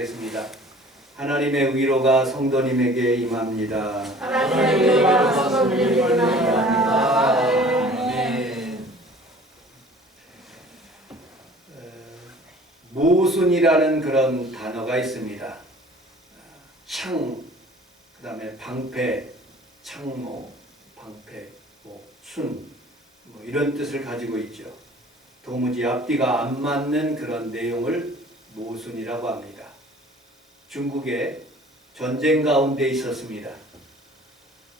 시작하겠습니다. 하나님의 위로가 성도님에게 임합니다. 하나님의 위로가 성도님에게 임합니다. 아멘. 모순이라는 그런 단어가 있습니다. 창, 그 다음에 방패, 창모, 방패, 순, 이런 뜻을 가지고 있죠. 도무지 앞뒤가 안 맞는 그런 내용을 모순이라고 합니다. 중국에 전쟁 가운데 있었습니다.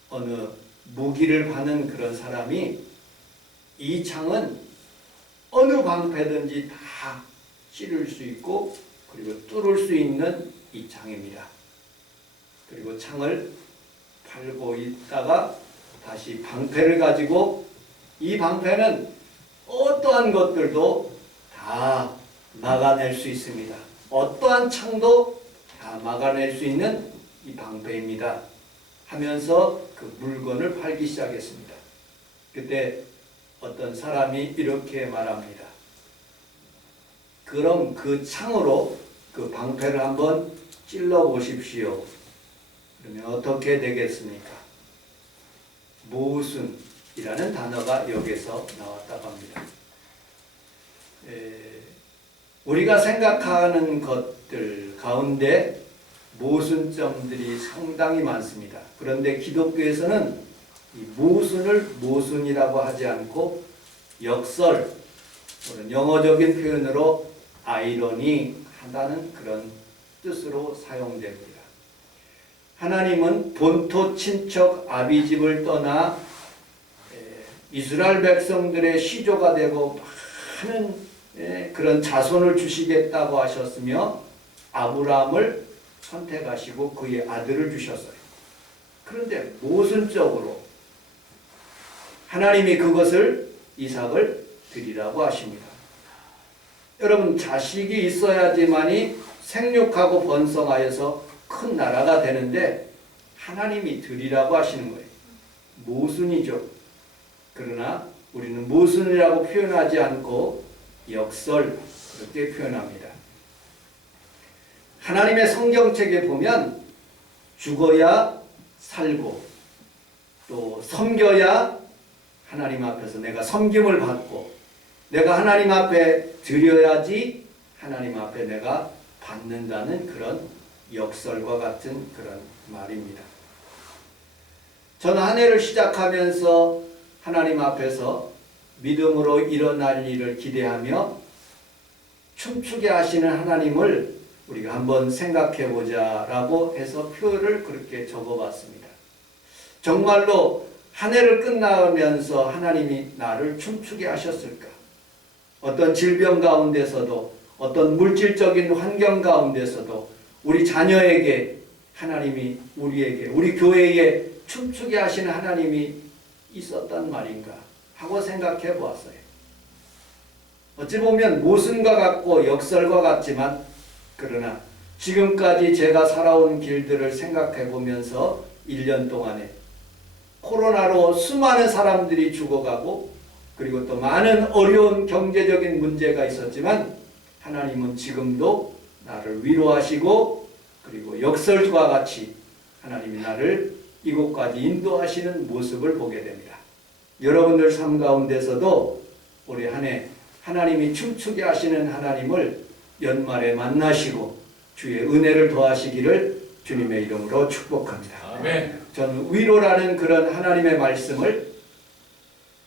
어느 무기를 파는 그런 사람이 이 창은 어느 방패든지 다 찌를 수 있고 그리고 뚫을 수 있는 이 창입니다. 그리고 창을 팔고 있다가 다시 방패를 가지고 이 방패는 어떠한 것들도 다 막아낼 수 있습니다. 어떠한 창도 다 막아낼 수 있는 이 방패입니다. 하면서 그 물건을 팔기 시작했습니다. 그때 어떤 사람이 이렇게 말합니다. 그럼 그 창으로 그 방패를 한번 찔러 보십시오. 그러면 어떻게 되겠습니까? 모순이라는 단어가 여기서 나왔다고 합니다. 우리가 생각하는 것들 가운데 모순점들이 상당히 많습니다. 그런데 기독교에서는 이 모순을 모순이라고 하지 않고 역설, 또는 영어적인 표현으로 아이러니 하다는 그런 뜻으로 사용됩니다. 하나님은 본토 친척 아비집을 떠나 이스라엘 백성들의 시조가 되고 많은 그런 자손을 주시겠다고 하셨으며 아브라함을 선택하시고 그의 아들을 주셨어요. 그런데 모순적으로 하나님이 그것을 이삭을 드리라고 하십니다. 여러분, 자식이 있어야지만이 생육하고 번성하여서 큰 나라가 되는데 하나님이 드리라고 하시는 거예요. 모순이죠. 그러나 우리는 모순이라고 표현하지 않고 역설, 그렇게 표현합니다. 하나님의 성경책에 보면 죽어야 살고 또 섬겨야 하나님 앞에서 내가 섬김을 받고 내가 하나님 앞에 드려야지 하나님 앞에 내가 받는다는 그런 역설과 같은 그런 말입니다. 저는 한 해를 시작하면서 하나님 앞에서 믿음으로 일어날 일을 기대하며 춤추게 하시는 하나님을 우리가 한번 생각해 보자라고 해서 표를 그렇게 적어봤습니다. 정말로 한 해를 끝나면서 하나님이 나를 춤추게 하셨을까? 어떤 질병 가운데서도 어떤 물질적인 환경 가운데서도 우리 자녀에게 하나님이 우리에게 우리 교회에 춤추게 하시는 하나님이 있었단 말인가 하고 생각해 보았어요. 어찌 보면 모순과 같고 역설과 같지만 그러나 지금까지 제가 살아온 길들을 생각해 보면서 1년 동안에 코로나로 수많은 사람들이 죽어가고 그리고 또 많은 어려운 경제적인 문제가 있었지만 하나님은 지금도 나를 위로하시고 그리고 역설과 같이 하나님이 나를 이곳까지 인도하시는 모습을 보게 됩니다. 여러분들 삶 가운데서도 올해 한 해 하나님이 춤추게 하시는 하나님을 연말에 만나시고 주의 은혜를 더하시기를 주님의 이름으로 축복합니다. 아멘. 저는 위로라는 그런 하나님의 말씀을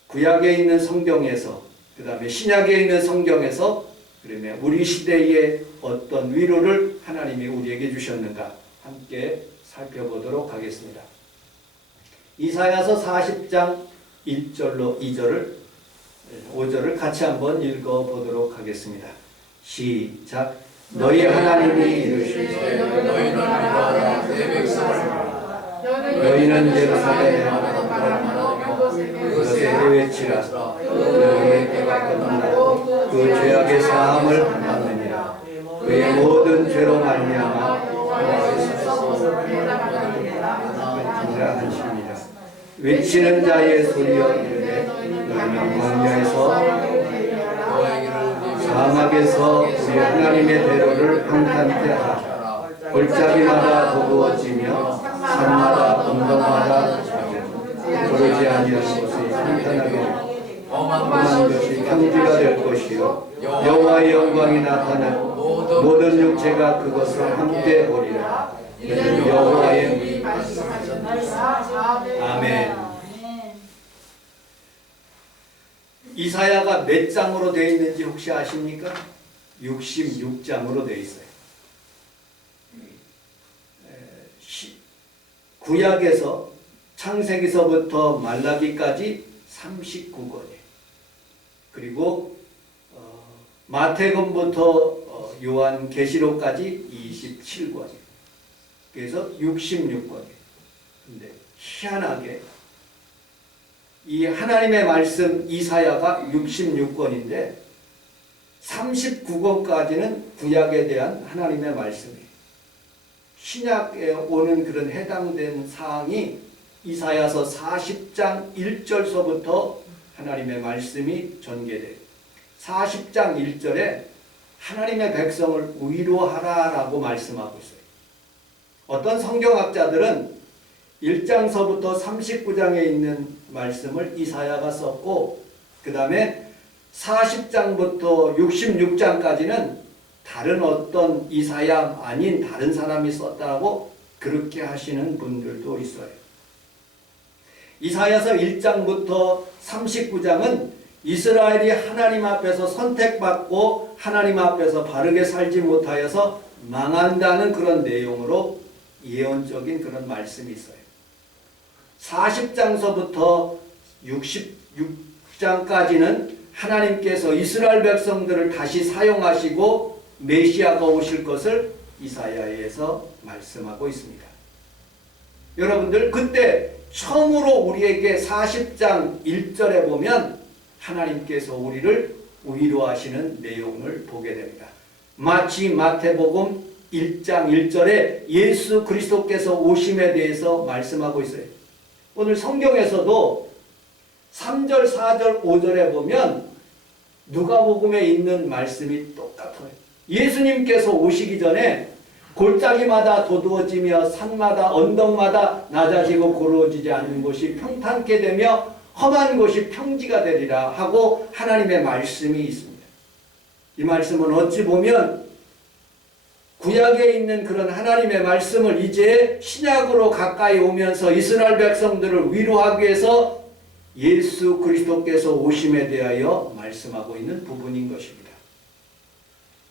구약에 있는 성경에서 그 다음에 신약에 있는 성경에서 그러면 우리 시대에 어떤 위로를 하나님이 우리에게 주셨는가 함께 살펴보도록 하겠습니다. 이사야서 40장 1절로 2절을 5절을 같이 한번 읽어보도록 하겠습니다. 시작. 너희 하나님이 이르시되 너희는 위로하라 내 백성을 위로하라. 너희는 예루살렘에 그것에 외치라. 너희의 때가 끝나고 그 죄악의 사함을 받느니라. 그의 모든 죄로 말미암아 하십니다. 외치는 자의 소리여 이르되 너희는 광야에서 사막에서 우리 하나님의 대로를 평탄케 하라. 골짜기마다 도두어지며 산마다 언덕마다 그러지 아니할 것이 평탄하게 험한 것이 평지가 될 것이요 여호와의 영광이 나타나고 모든 육체가 그것을 함께 보리라. 이는 여호와의 아멘. 이사야가 몇 장으로 되어 있는지 혹시 아십니까? 66장으로 되어 있어요. 구약에서 창세기서부터 말라기까지 39권이에요. 그리고 마태복음부터 요한계시록까지 27권이에요. 그래서 66권이에요. 근데 희한하게 이 하나님의 말씀 이사야가 66권인데 39권까지는 구약에 대한 하나님의 말씀이에요. 신약에 오는 그런 해당된 사항이 이사야서 40장 1절서부터 하나님의 말씀이 전개돼요. 40장 1절에 하나님의 백성을 위로하라라고 말씀하고 있어요. 어떤 성경학자들은 1장서부터 39장에 있는 말씀을 이사야가 썼고 그 다음에 40장부터 66장까지는 다른 어떤 이사야 아닌 다른 사람이 썼다고 그렇게 하시는 분들도 있어요. 이사야서 1장부터 39장은 이스라엘이 하나님 앞에서 선택받고 하나님 앞에서 바르게 살지 못하여서 망한다는 그런 내용으로 예언적인 그런 말씀이 있어요. 40장서부터 66장까지는 하나님께서 이스라엘 백성들을 다시 사용하시고 메시아가 오실 것을 이사야에서 말씀하고 있습니다. 여러분들 그때 처음으로 우리에게 40장 1절에 보면 하나님께서 우리를 위로하시는 내용을 보게 됩니다. 마치 마태복음 1장 1절에 예수 그리스도께서 오심에 대해서 말씀하고 있어요. 오늘 성경에서도 3절, 4절, 5절에 보면 누가복음에 있는 말씀이 똑같아요. 예수님께서 오시기 전에 골짜기마다 도두어지며 산마다 언덕마다 낮아지고 고루어지지 않는 곳이 평탄케 되며 험한 곳이 평지가 되리라 하고 하나님의 말씀이 있습니다. 이 말씀은 어찌 보면 구약에 있는 그런 하나님의 말씀을 이제 신약으로 가까이 오면서 이스라엘 백성들을 위로하기 위해서 예수 그리스도께서 오심에 대하여 말씀하고 있는 부분인 것입니다.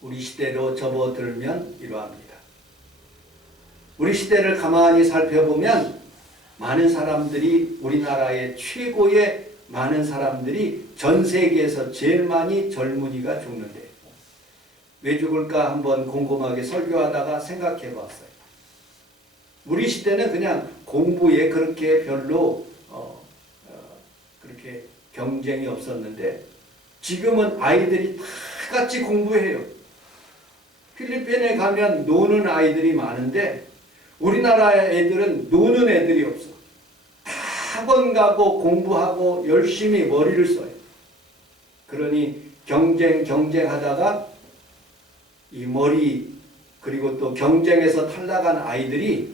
우리 시대로 접어들면 이러합니다. 우리 시대를 가만히 살펴보면 많은 사람들이 우리나라의 최고의 많은 사람들이 전 세계에서 제일 많이 젊은이가 죽는데 왜 죽을까 한번 곰곰하게 설교하다가 생각해 봤어요. 우리 시대는 그냥 공부에 그렇게 별로 그렇게 경쟁이 없었는데 지금은 아이들이 다 같이 공부해요. 필리핀에 가면 노는 아이들이 많은데 우리나라 애들은 노는 애들이 없어. 다 학원 가고 공부하고 열심히 머리를 써요. 그러니 경쟁하다가 이 머리 그리고 또 경쟁에서 탈락한 아이들이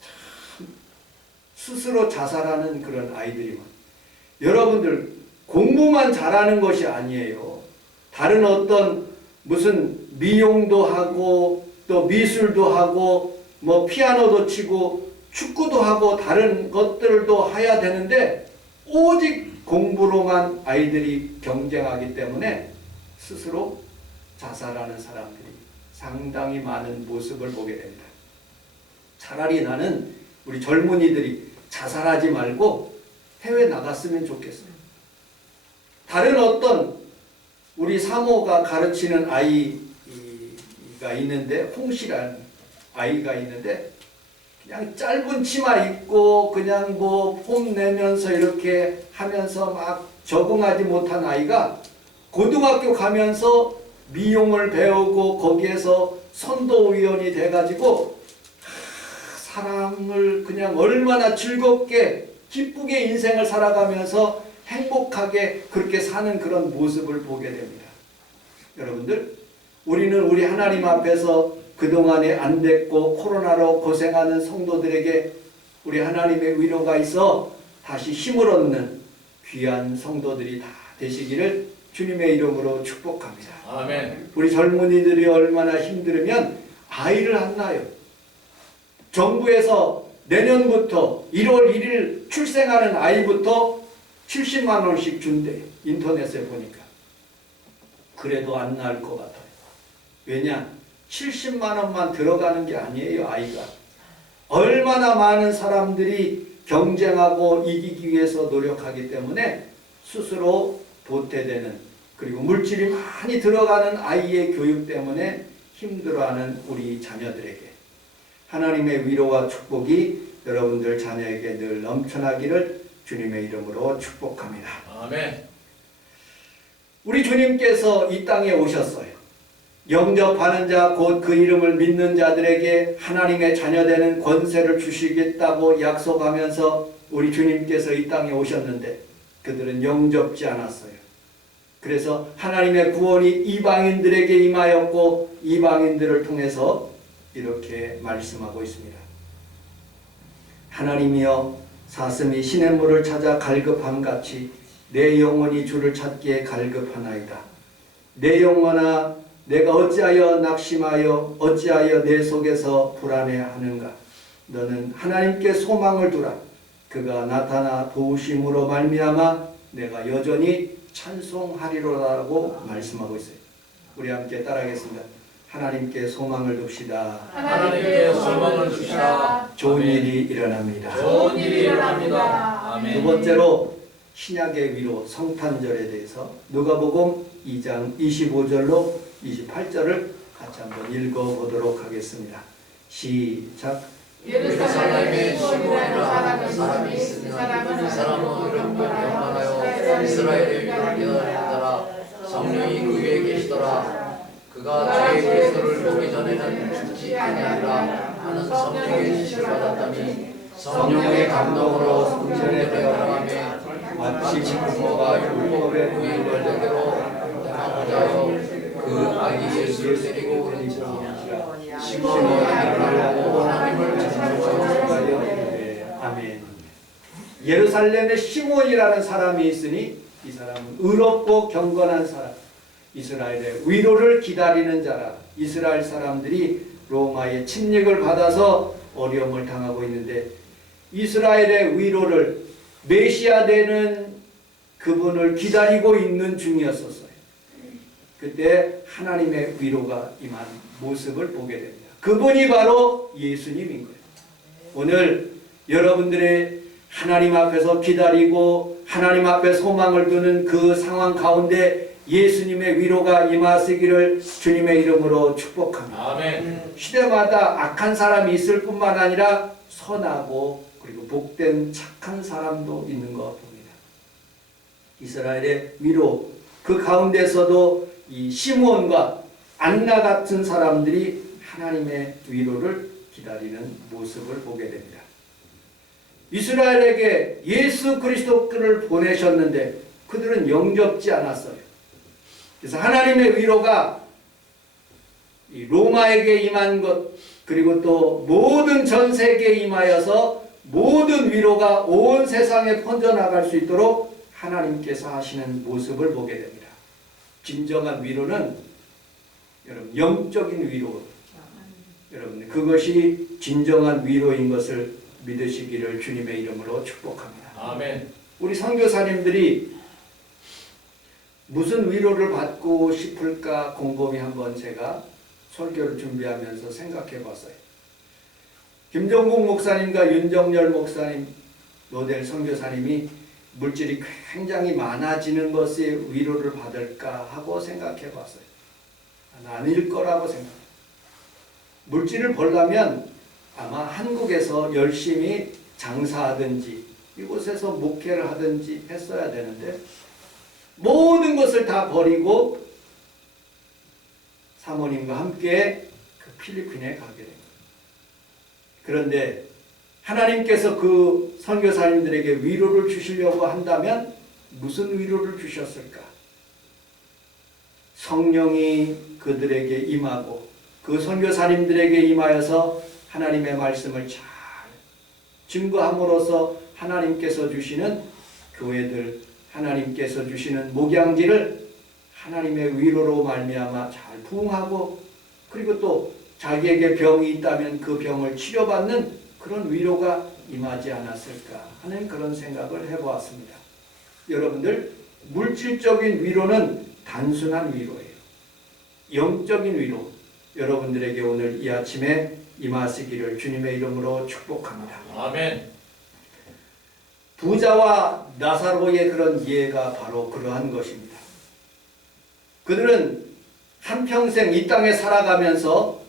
참 스스로 자살하는 그런 아이들이 많아요. 여러분들 공부만 잘하는 것이 아니에요. 다른 어떤 무슨 미용도 하고 또 미술도 하고 뭐 피아노도 치고 축구도 하고 다른 것들도 해야 되는데 오직 공부로만 아이들이 경쟁하기 때문에 스스로 자살하는 사람들이 상당히 많은 모습을 보게 됩니다. 차라리 나는 우리 젊은이들이 자살하지 말고 해외 나갔으면 좋겠어요. 다른 어떤 우리 사모가 가르치는 아이가 있는데 홍씨라는 아이가 있는데 그냥 짧은 치마 입고 그냥 뭐 폼 내면서 이렇게 하면서 막 적응하지 못한 아이가 고등학교 가면서 미용을 배우고 거기에서 선도위원이 돼가지고 사람을 그냥 얼마나 즐겁게 기쁘게 인생을 살아가면서 행복하게 그렇게 사는 그런 모습을 보게 됩니다. 여러분들 우리는 우리 하나님 앞에서 그동안에 안 됐고 코로나로 고생하는 성도들에게 우리 하나님의 위로가 있어 다시 힘을 얻는 귀한 성도들이 다 되시기를 주님의 이름으로 축복합니다. 아멘. 우리 젊은이들이 얼마나 힘들으면 아이를 안 낳아요. 정부에서 내년부터 1월 1일 출생하는 아이부터 70만 원씩 준대. 인터넷에 보니까. 그래도 안 낳을 것 같아요. 왜냐? 70만 원만 들어가는 게 아니에요, 아이가. 얼마나 많은 사람들이 경쟁하고 이기기 위해서 노력하기 때문에 스스로 도태되는, 그리고 물질이 많이 들어가는 아이의 교육 때문에 힘들어하는 우리 자녀들에게 하나님의 위로와 축복이 여러분들 자녀에게 늘 넘쳐나기를 주님의 이름으로 축복합니다. 아멘. 우리 주님께서 이 땅에 오셨어요. 영접하는 자, 곧 그 이름을 믿는 자들에게 하나님의 자녀되는 권세를 주시겠다고 약속하면서 우리 주님께서 이 땅에 오셨는데 그들은 영접지 않았어요. 그래서 하나님의 구원이 이방인들에게 임하였고 이방인들을 통해서 이렇게 말씀하고 있습니다. 하나님이여 사슴이 시냇물을 찾아 갈급함같이 내 영혼이 주를 찾기에 갈급하나이다. 내 영혼아 내가 어찌하여 낙심하여 어찌하여 내 속에서 불안해하는가. 너는 하나님께 소망을 두라. 그가 나타나 도우심으로 말미암아 내가 여전히 찬송하리로라고 말씀하고 있어요. 우리 함께 따라하겠습니다. 하나님께 소망을 둡시다. 하나님께 소망을 주시다. 좋은 일이 일어납니다. 좋은 일이 일어납니다. 아멘. 두 번째로 신약의 위로 성탄절에 대해서 누가복음 2장 25절로 28절을 같이 한번 읽어보도록 하겠습니다. 시작. 예루살렘에 시몬이라는 사람이 있으니 그 사람은 이름을 영원하여 이스라엘의 위로를 기다리더라. 성령이 그에게 계시더라. 그가 주의 그리스도를 보기 전에는 죽지 아니하리라 하는 성령의 지시를 받았다니 성령의 감동으로 성전에 들어가며 마치 부모가 율법의 구일벌대로 행하고자 하여 그 아기 예수를 데리고 오는지라. 시몬이 일어나고 하나님을 찬송하여. 아멘. 예루살렘에 시몬이라는 사람이 있으니 이 사람은 의롭고 경건한 사람, 이스라엘의 위로를 기다리는 자라. 이스라엘 사람들이 로마의 침략을 받아서 어려움을 당하고 있는데 이스라엘의 위로를 메시아 되는 그분을 기다리고 있는 중이었었어요. 그때 하나님의 위로가 임한 모습을 보게 됩니다. 그분이 바로 예수님인 거예요. 오늘 여러분들의 하나님 앞에서 기다리고 하나님 앞에 소망을 두는 그 상황 가운데 예수님의 위로가 임하시기를 주님의 이름으로 축복합니다. 아멘. 시대마다 악한 사람이 있을 뿐만 아니라 선하고 그리고 복된 착한 사람도 있는 것 봅니다. 이스라엘의 위로 그 가운데서도 이 시므온과 안나 같은 사람들이 하나님의 위로를 기다리는 모습을 보게 됩니다. 이스라엘에게 예수 그리스도를 보내셨는데 그들은 영접지 않았어요. 그래서 하나님의 위로가 이 로마에게 임한 것 그리고 또 모든 전 세계에 임하여서 모든 위로가 온 세상에 퍼져나갈 수 있도록 하나님께서 하시는 모습을 보게 됩니다. 진정한 위로는 여러분 영적인 위로, 여러분 그것이 진정한 위로인 것을 믿으시기를 주님의 이름으로 축복합니다. 아멘. 우리 선교사님들이 무슨 위로를 받고 싶을까 곰곰이 한번 제가 설교를 준비하면서 생각해 봤어요. 김종국 목사님과 윤정열 목사님 모델 선교사님이 물질이 굉장히 많아지는 것에 위로를 받을까 하고 생각해 봤어요. 아닐 거라고 생각해요. 물질을 벌려면 아마 한국에서 열심히 장사하든지 이곳에서 목회를 하든지 했어야 되는데 모든 것을 다 버리고 사모님과 함께 그 필리핀에 가게 됩니다. 그런데 하나님께서 그 선교사님들에게 위로를 주시려고 한다면 무슨 위로를 주셨을까? 성령이 그들에게 임하고 그 선교사님들에게 임하여서 하나님의 말씀을 잘 증거함으로써 하나님께서 주시는 교회들, 하나님께서 주시는 목양지를 하나님의 위로로 말미암아 잘 부응하고, 그리고 또 자기에게 병이 있다면 그 병을 치료받는 그런 위로가 임하지 않았을까 하는 그런 생각을 해보았습니다. 여러분들, 물질적인 위로는 단순한 위로예요. 영적인 위로, 여러분들에게 오늘 이 아침에 임하시기를 주님의 이름으로 축복합니다. 아멘. 부자와 나사로의 그런 예가 바로 그러한 것입니다. 그들은 한평생 이 땅에 살아가면서,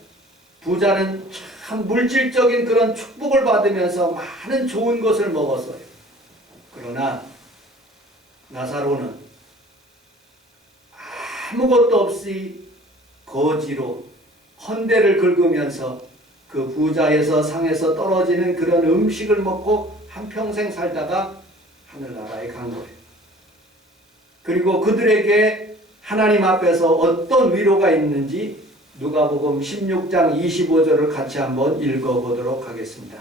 부자는 참 물질적인 그런 축복을 받으면서 많은 좋은 것을 먹었어요. 그러나 나사로는 아무것도 없이 거지로 헌대를 긁으면서 그 부자에서 상에서 떨어지는 그런 음식을 먹고 한평생 살다가 하늘나라에 간 거예요. 그리고 그들에게 하나님 앞에서 어떤 위로가 있는지 누가복음 16장 25절을 같이 한번 읽어보도록 하겠습니다.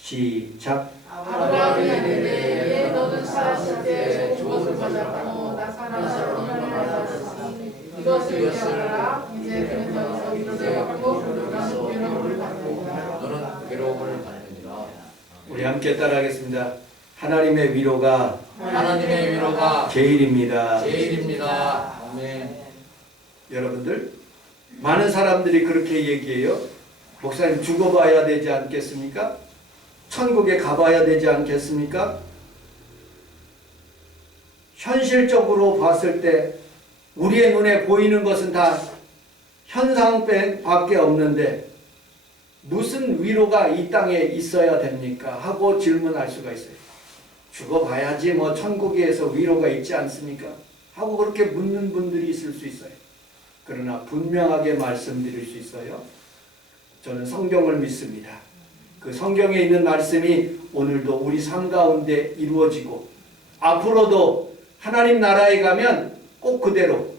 시작. 아브라함이 이르되 너는 살았을 때 좋은 것을 받았고 나사로는 받았으니 이것을 기억하라. 이제 그는 더 이상 위로를 받고 괴로움을 받느니라. 너는 괴로움을 받느니라. 우리 함께 따라하겠습니다. 하나님의 위로가 하나님의 위로가 제일입니다. 제일입니다. 아멘. 여러분들, 많은 사람들이 그렇게 얘기해요. 목사님, 죽어봐야 되지 않겠습니까? 천국에 가봐야 되지 않겠습니까? 현실적으로 봤을 때 우리의 눈에 보이는 것은 다 현상밖에 없는데 무슨 위로가 이 땅에 있어야 됩니까? 하고 질문할 수가 있어요. 죽어봐야지 뭐 천국에서 위로가 있지 않습니까? 하고 그렇게 묻는 분들이 있을 수 있어요. 그러나 분명하게 말씀드릴 수 있어요. 저는 성경을 믿습니다. 그 성경에 있는 말씀이 오늘도 우리 삶 가운데 이루어지고, 앞으로도 하나님 나라에 가면 꼭 그대로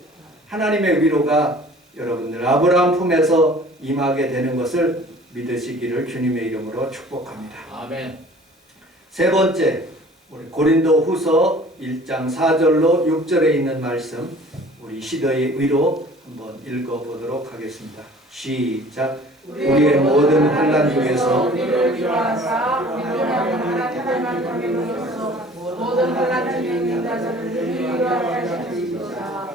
하나님의 위로가 여러분들 아브라함 품에서 임하게 되는 것을 믿으시기를 주님의 이름으로 축복합니다. 아멘. 세 번째, 우리 고린도 후서 1장 4절로 6절에 있는 말씀, 우리 시대의 위로 한번 읽어보도록 하겠습니다. 시작. 우리의 모든 환난 중에서 우리를 위로하사 위로하는 하나님께만 경외로서 모든 환난 중에 있는 자들을 위로하게 하시리라.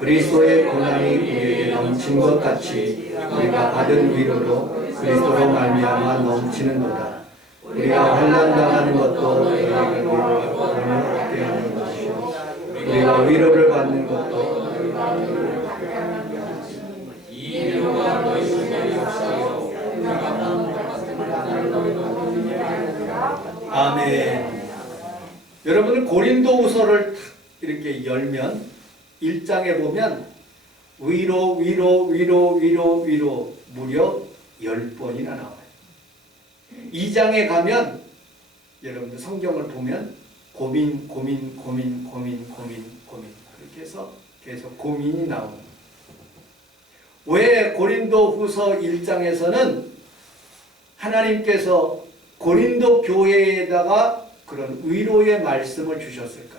그리스도의 고난이 우리에게 넘친 것 같이 우리가 받은 위로로 그리스도로 말미암아 넘치는도다. 우리가 환난 당하는 것도 너희에게 위로를 얻게 하는 것이요, 우리가 위로를 받는 것도 이 위로가 너희 속에 역사하여 아멘. 여러분은 고린도후서를 이렇게 열면 1장에 보면 위로 무려 10번이나 나와요. 2장에 가면 여러분들 성경을 보면 고민 그렇게 해서 계속 고민이 나오는 거예요. 왜 고린도후서 1장에서는 하나님께서 고린도 교회에다가 그런 위로의 말씀을 주셨을까?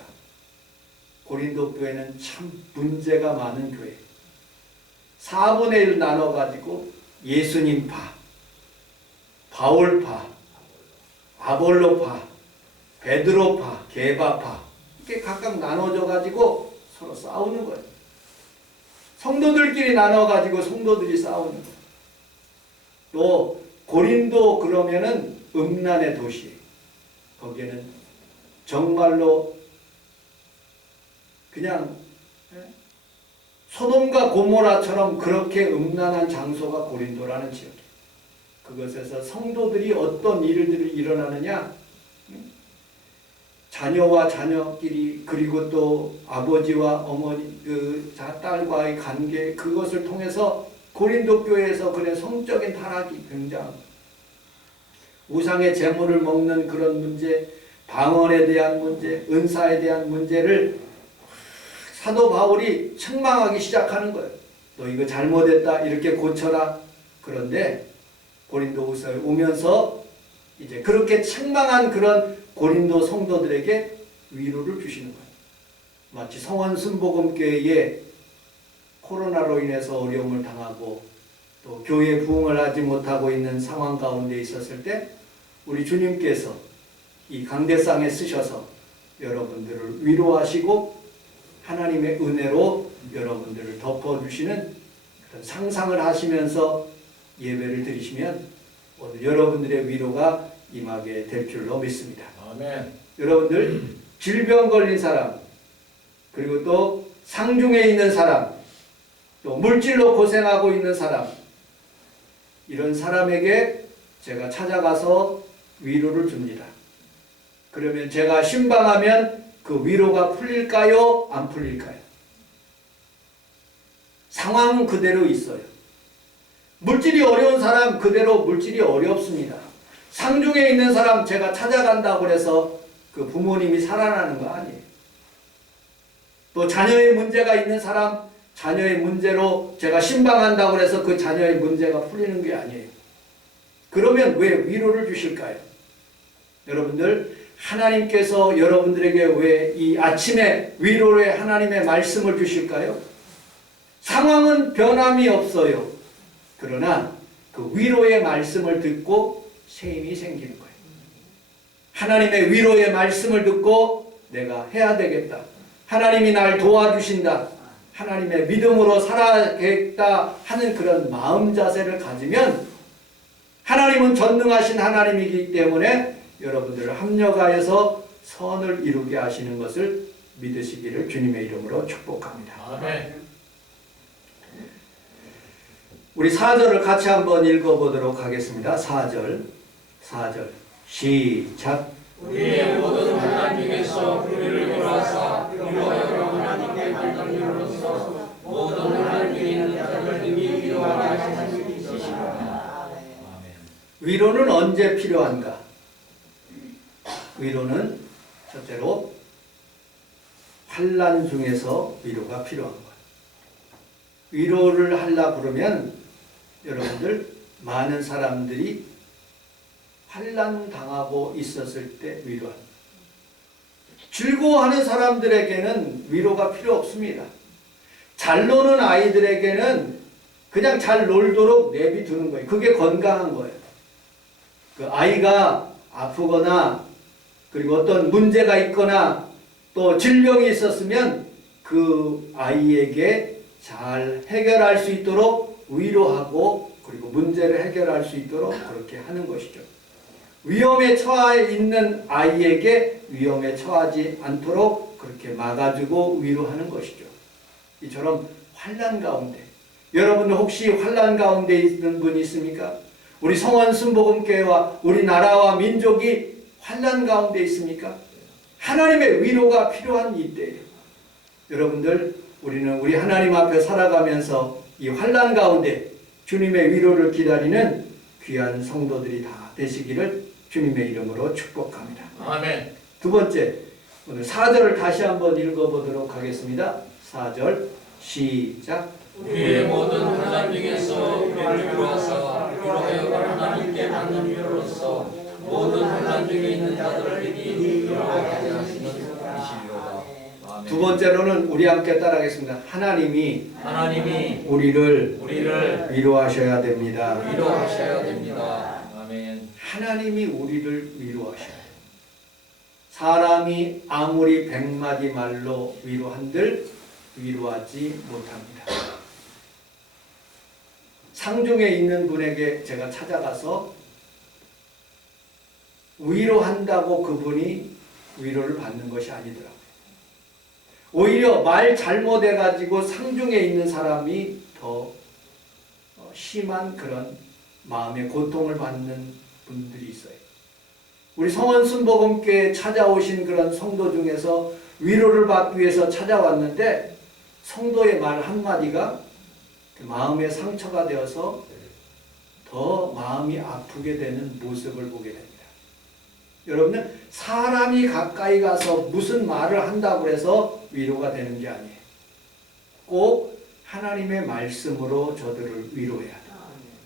고린도 교회는 참 문제가 많은 교회. 4분의 1 나눠가지고 예수님파, 바울파, 아볼로파, 베드로파, 게바파 이렇게 각각 나눠져가지고 서로 싸우는 거예요. 성도들끼리 나눠가지고 성도들이 싸우는 거예요. 또 고린도 그러면은 음란의 도시예요. 거기에는 정말로 그냥 소돔과 고모라처럼 그렇게 음란한 장소가 고린도라는 지역이에요. 그것에서 성도들이 어떤 일들이 일어나느냐, 자녀와 자녀끼리, 그리고 또 아버지와 어머니, 그 딸과의 관계, 그것을 통해서 고린도 교회에서 그런 성적인 타락이 굉장합니다. 우상의 제물을 먹는 그런 문제, 방언에 대한 문제, 은사에 대한 문제를 사도 바울이 책망하기 시작하는 거예요. 너 이거 잘못했다, 이렇게 고쳐라. 그런데 고린도후서에 오면서 이제 그렇게 책망한 그런 고린도 성도들에게 위로를 주시는 거예요. 마치 성원 순복음교회에 코로나로 인해서 어려움을 당하고 또 교회 부흥을 하지 못하고 있는 상황 가운데 있었을 때 우리 주님께서 이 강대상에 쓰셔서 여러분들을 위로하시고 하나님의 은혜로 여러분들을 덮어주시는 그런 상상을 하시면서 예배를 드리시면 오늘 여러분들의 위로가 임하게 될 줄로 믿습니다. 아멘. 여러분들 질병 걸린 사람, 그리고 또 상중에 있는 사람, 또 물질로 고생하고 있는 사람, 이런 사람에게 제가 찾아가서 위로를 줍니다. 그러면 제가 신방하면 그 위로가 풀릴까요? 안 풀릴까요? 상황은 그대로 있어요. 물질이 어려운 사람 그대로 물질이 어렵습니다. 상중에 있는 사람 제가 찾아간다고 해서 그 부모님이 살아나는 거 아니에요. 또 자녀의 문제가 있는 사람 자녀의 문제로 제가 신방한다고 해서 그 자녀의 문제가 풀리는 게 아니에요. 그러면 왜 위로를 주실까요? 여러분들 하나님께서 여러분들에게 왜 이 아침에 위로의 하나님의 말씀을 주실까요? 상황은 변함이 없어요. 그러나 그 위로의 말씀을 듣고 새 힘이 생기는 거예요. 하나님의 위로의 말씀을 듣고 내가 해야 되겠다. 하나님이 날 도와주신다. 하나님의 믿음으로 살아야겠다 하는 그런 마음 자세를 가지면 하나님은 전능하신 하나님이기 때문에 여러분들을 합력하여서 선을 이루게 하시는 것을 믿으시기를 주님의 이름으로 축복합니다. 아멘. 우리 4절을 같이 한번 읽어보도록 하겠습니다. 4절 시작. 우리의 모든 환난 중에서 우리를 위로하사 위로하여 하나님께 받는 위로로서 모든 환난 중에 있는 자들을 능히 위로하게 하시는 분이 있으시다. 위로는 언제 필요한가? 위로는 첫째로 환난 중에서 위로가 필요한 거예요. 위로를 하려 그러면 여러분들 많은 사람들이 환난 당하고 있었을 때 위로합니다. 즐거워하는 사람들에게는 위로가 필요 없습니다. 잘 노는 아이들에게는 그냥 잘 놀도록 내비두는 거예요. 그게 건강한 거예요. 그 아이가 아프거나 그리고 어떤 문제가 있거나 또 질병이 있었으면 그 아이에게 잘 해결할 수 있도록 위로하고 그리고 문제를 해결할 수 있도록 그렇게 하는 것이죠. 위험에 처해 있는 아이에게 위험에 처하지 않도록 그렇게 막아주고 위로하는 것이죠. 이처럼 환난 가운데 여러분 혹시 환난 가운데 있는 분이 있습니까? 우리 성원 순복음교회와 우리 나라와 민족이 환난 가운데 있습니까? 하나님의 위로가 필요한 이때예요. 여러분들 우리는 우리 하나님 앞에 살아가면서 이 환난 가운데 주님의 위로를 기다리는 귀한 성도들이 다 되시기를 주님의 이름으로 축복합니다. 아멘. 두 번째, 오늘 4절을 다시 한번 읽어보도록 하겠습니다. 4절 시작. 우리의 모든 환난 중에서 우리를 위로하사 위로하여 하나님께 받는 위로로서 모든 환난 중에 있는 자들을 능히 위로하게 하시는 분이시리로다. 아멘. 두 번째로는 우리 함께 따라하겠습니다. 하나님이 우리를 위로하셔야 됩니다. 위로하셔야 됩니다. 아멘. 하나님이 우리를 위로하셔요. 사람이 아무리 100마디 말로 위로한들 위로하지 못합니다. 상중에 있는 분에게 제가 찾아가서 위로한다고 그분이 위로를 받는 것이 아니더라고요. 오히려 말 잘못해가지고 상중에 있는 사람이 더 심한 그런 마음의 고통을 받는 분들이 있어요. 우리 성원 순복음교회에 찾아오신 그런 성도 중에서 위로를 받기 위해서 찾아왔는데 성도의 말 한마디가 그 마음의 상처가 되어서 더 마음이 아프게 되는 모습을 보게 됩니다. 여러분은 사람이 가까이 가서 무슨 말을 한다고 해서 위로가 되는 게 아니에요. 꼭 하나님의 말씀으로 저들을 위로해야 돼요.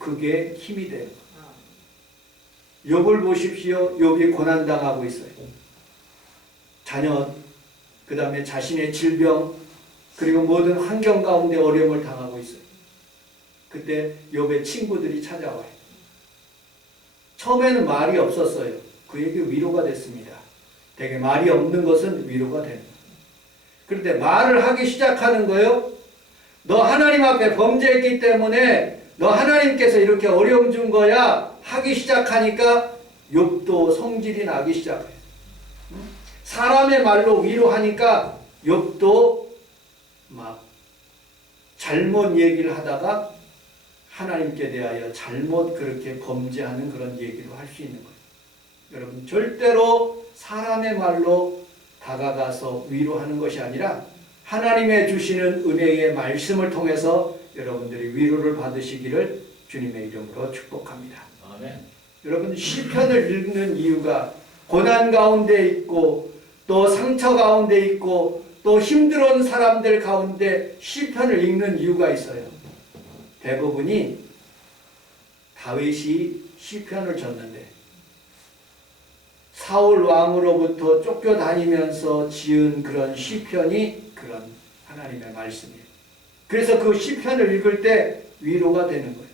그게 힘이 돼요. 욥을 보십시오. 욥이 고난당하고 있어요. 자녀, 그 다음에 자신의 질병, 그리고 모든 환경 가운데 어려움을 당하고 있어요. 그때 욥의 친구들이 찾아와요. 처음에는 말이 없었어요. 그에게 위로가 됐습니다. 되게 말이 없는 것은 위로가 되는 거예요. 그런데 말을 하기 시작하는 거예요. 너 하나님 앞에 범죄했기 때문에 너 하나님께서 이렇게 어려움 준 거야 하기 시작하니까 욥도 성질이 나기 시작해요. 사람의 말로 위로하니까 욥도 막 잘못 얘기를 하다가 하나님께 대하여 잘못 그렇게 범죄하는 그런 얘기도 할 수 있는 거예요. 여러분 절대로 사람의 말로 다가가서 위로하는 것이 아니라 하나님의 주시는 은혜의 말씀을 통해서 여러분들이 위로를 받으시기를 주님의 이름으로 축복합니다. 아멘. 여러분 시편을 읽는 이유가 고난 가운데 있고 또 상처 가운데 있고 또 힘들어온 사람들 가운데 시편을 읽는 이유가 있어요. 대부분이 다윗이 시편을 졌는데 사울 왕으로부터 쫓겨다니면서 지은 그런 시편이 그런 하나님의 말씀이에요. 그래서 그 시편을 읽을 때 위로가 되는 거예요.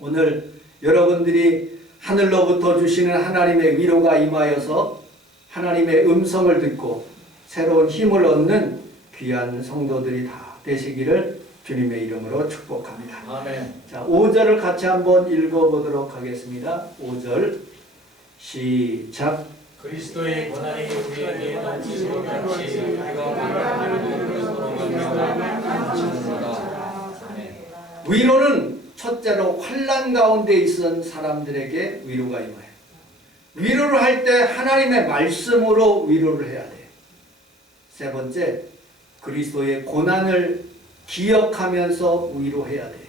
오늘 여러분들이 하늘로부터 주시는 하나님의 위로가 임하여서 하나님의 음성을 듣고 새로운 힘을 얻는 귀한 성도들이 다 되시기를 주님의 이름으로 축복합니다. 아멘. 자, 5절을 같이 한번 읽어보도록 하겠습니다. 5절 시작. 그리스도의 고난이 우리에게 넘치도록 같이 우리가 만나는 그리스도로 말미암아 넘치는도다. 아멘. 위로는 첫째로 환난 가운데 있은 사람들에게 위로가 임해요. 위로를 할 때 하나님의 말씀으로 위로를 해야 돼요. 세 번째, 그리스도의 고난을 기억하면서 위로해야 돼요.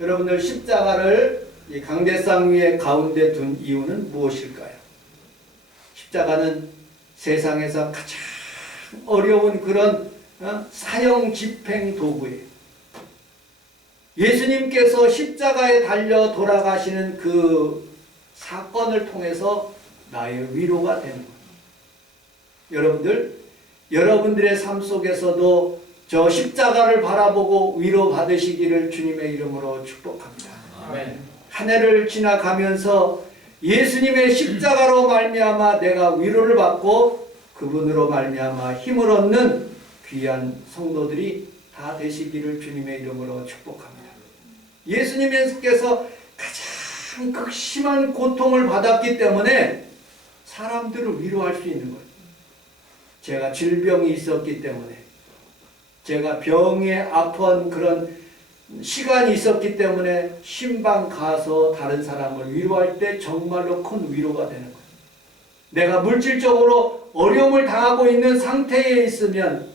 여러분들 십자가를 이 강대상 위에 가운데 둔 이유는 무엇일까요? 십자가는 세상에서 가장 어려운 그런 사형 집행 도구예요. 예수님께서 십자가에 달려 돌아가시는 그 사건을 통해서 나의 위로가 되는 거예요. 여러분들의 삶 속에서도 저 십자가를 바라보고 위로받으시기를 주님의 이름으로 축복합니다. 아멘. 한 해를 지나가면서 예수님의 십자가로 말미암아 내가 위로를 받고 그분으로 말미암아 힘을 얻는 귀한 성도들이 다 되시기를 주님의 이름으로 축복합니다. 예수님께서 가장 극심한 고통을 받았기 때문에 사람들을 위로할 수 있는 거예요. 제가 질병이 있었기 때문에 제가 병에 아픈 그런 시간이 있었기 때문에 신방 가서 다른 사람을 위로할 때 정말로 큰 위로가 되는 거예요. 내가 물질적으로 어려움을 당하고 있는 상태에 있으면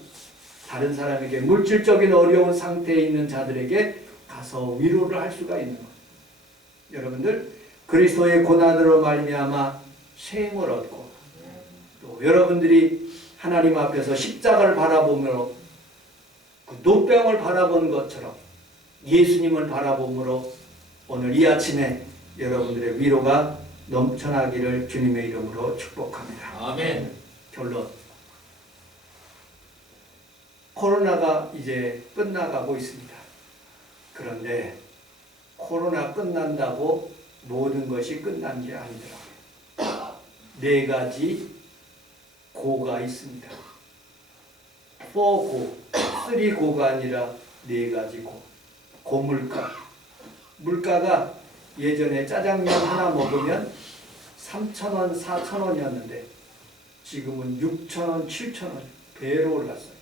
다른 사람에게 물질적인 어려운 상태에 있는 자들에게 가서 위로를 할 수가 있는 거예요. 여러분들 그리스도의 고난으로 말미암아 셈을 얻고 또 여러분들이 하나님 앞에서 십자가를 바라보며 그 노병을 바라본 것처럼 예수님을 바라봄으로 오늘 이 아침에 여러분들의 위로가 넘쳐나기를 주님의 이름으로 축복합니다. 아멘. 결론. 코로나가 이제 끝나가고 있습니다. 그런데 코로나 끝난다고 모든 것이 끝난 게 아니더라고요. 4가지 고가 있습니다. 4고, 3고가 아니라 4가지 고. 고물가. 물가가 예전에 짜장면 하나 먹으면 3,000원, 4,000원이었는데 지금은 6,000원, 7,000원 배로 올랐어요.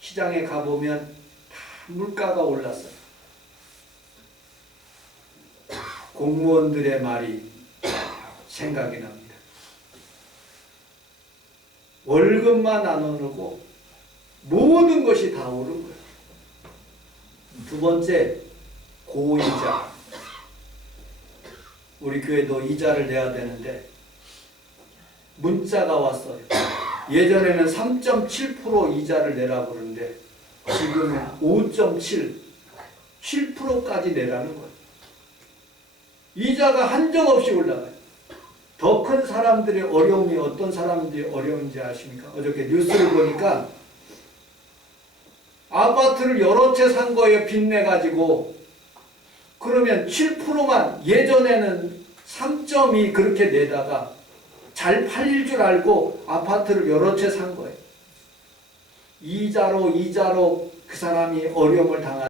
시장에 가보면 다 물가가 올랐어요. 공무원들의 말이 생각이 납니다. 월급만 안 오르고 모든 것이 다 오른 거예요. 두 번째, 고이자. 우리 교회도 이자를 내야 되는데 문자가 왔어요. 예전에는 3.7% 이자를 내라고 그러는데 지금은 5.7. 7%까지 내라는 거예요. 이자가 한정없이 올라가요. 더 큰 사람들의 어려움이 어떤 사람들이 어려운지 아십니까? 어저께 뉴스를 보니까 아파트를 여러 채 산 거에 빚내가지고 그러면 7%만 예전에는 3.2 그렇게 내다가 잘 팔릴 줄 알고 아파트를 여러 채 산 거예요. 이자로 그 사람이 어려움을 당하다